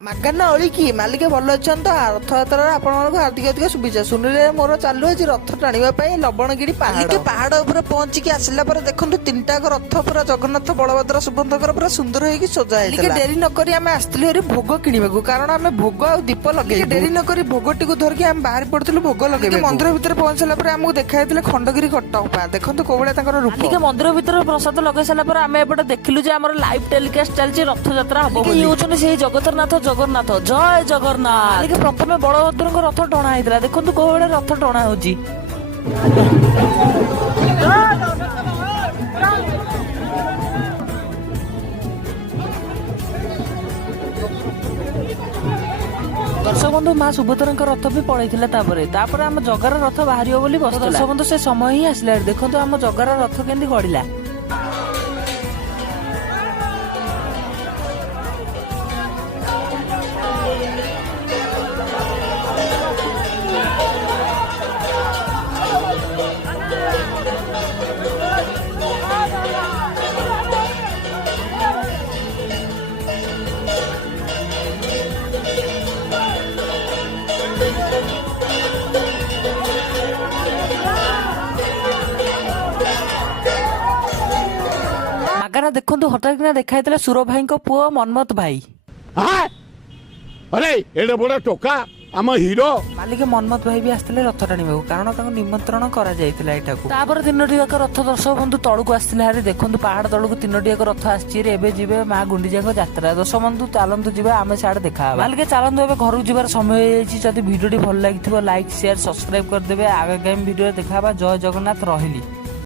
ମାଗଣା ଅଳିକି ମାଲିକ ଭଲ ଅଛନ୍ତି ତ? ରଥଯାତ୍ରାରେ ଆପଣମାନଙ୍କୁ ହାର୍ଦ୍ଦିକ ହାର୍ଦ୍ଦିକ ଶୁଭେଚ୍ଛା। ସୁନିଲେ ମୋର ଚାଲୁ ଅଛି ରଥ ଟାଣିବା ପାଇଁ ଲବଣଗିରି ପାହାଡ଼ ଉପରେ ପହଞ୍ଚିକି ଆସିଲା ପରେ ଦେଖନ୍ତୁ ତିନିଟାକ ରଥ ପୁରା ଜଗନ୍ନାଥ ବଳଭଦ୍ର ସୁଭଦ୍ରାଙ୍କର ପୁରା ସୁନ୍ଦର ହେଇକି ସଜା ହେଇଥିଲା। ଡେରି ନକରି ଆମେ ଆସିଥିଲୁ ଏଠି ଭୋଗ କିଣିବାକୁ, କାରଣ ଆମେ ଭୋଗ ଆଉ ଦୀପ ଲଗେଇ ଡେରି ନକରି ଭୋଗଟିକୁ ଧରିକି ଆମେ ବାହାରି ପଡିଥିଲୁ ଭୋଗ ଲଗେଇ। ମନ୍ଦିର ଭିତରେ ପହଞ୍ଚିଲା ପରେ ଆମକୁ ଦେଖା ହେଇଥିଲେ ଖଣ୍ଡଗିରି କଟପା। ଦେଖନ୍ତୁ କୋଉ ଭଳିଆ ତାଙ୍କର ରୂପ। ମନ୍ଦିର ଭିତରେ ପ୍ରସାଦ ଲଗେଇ ସାରିଲା ପରେ ଆମେ ଏପଟେ ଦେଖିଲୁ ଯେ ଆମର ଲାଇଭ ଟେଲିକାଷ୍ଟ ଚାଲିଛି ରଥଯାତ୍ରା ହବ। ଇଏ ହଉଛନ୍ତି ସେଇ ଜଗତରନାଥ ଜଗନ୍ନାଥ। ଜୟ ଜଗନ୍ନାଥ। ପ୍ରଥମେ ବଳଭଦ୍ରଙ୍କ ରଥ ଟଣା ହେଇଥିଲା, ଦେଖନ୍ତୁ କୋଉ ଭଳିଆ ରଥ ଟଣା ହଉଛି। ଦର୍ଶକ ବନ୍ଧୁ ମା ସୁଭଦ୍ରାଙ୍କ ରଥ ବି ପଳେଇଥିଲା। ତାପରେ ଆମ ଜଗାର ରଥ ବାହାରିବ ବୋଲି ବସିଥିଲା। ଦର୍ଶକ ବନ୍ଧୁ ସେ ସମୟ ହିଁ ଆସିଲା। ଦେଖନ୍ତୁ ଆମ ଜଗାର ରଥ କେମିତି ଗଡ଼ିଲା। ମାଗଣା ଦେଖନ୍ତୁ ହଠାତ୍ କିନା ଦେଖା ହେଇଥିଲା ସୁର ଭାଇଙ୍କ ପୁଅ ମନ୍ମଥ ଭାଇ। ଆରେ ଏଡେ ବଡ ଟୋକା ଆମ ହିରୋ ମାଲିକ ମନ୍ମଥ ଭାଇ ବି ଆସିଥିଲେ ରଥ ଟାଣିବାକୁ, କାରଣ ତାଙ୍କୁ ନିମନ୍ତ୍ରଣ କରାଯାଇଥିଲା ଏଠାକୁ। ତାପରେ ତିନୋଟି ଯାକ ରଥ ଦର୍ଶକ ବନ୍ଧୁ ତଳକୁ ଆସିଥିଲା। ହାରି ଦେଖନ୍ତୁ ପାହାଡ ତଳକୁ ତିନୋଟି ଯାକ ରଥ ଆସିଛି। ଏବେ ଯିବେ ମା ଗୁଣ୍ଡିଚାଙ୍କ ଯାତ୍ରା। ଦର୍ଶକ ବନ୍ଧୁ ଚାଲନ୍ତୁ ଯିବା, ଆମେ ସିଆଡେ ଦେଖାହବା। ମାଲିକ ଚାଲନ୍ତୁ ଏବେ ଘରକୁ ଯିବାର ସମୟ ହେଇଯାଇଛି। ଯଦି ଭିଡିଓଟି ଭଲ ଲାଗିଥିବ ଲାଇକ୍ ସେୟାର ସବସ୍କ୍ରାଇବ କରିଦେବେ। ଆଗାମୀ ଭିଡିଓରେ ଦେଖାହବା। ଜୟ ଜଗନ୍ନାଥ। ରହିଲି।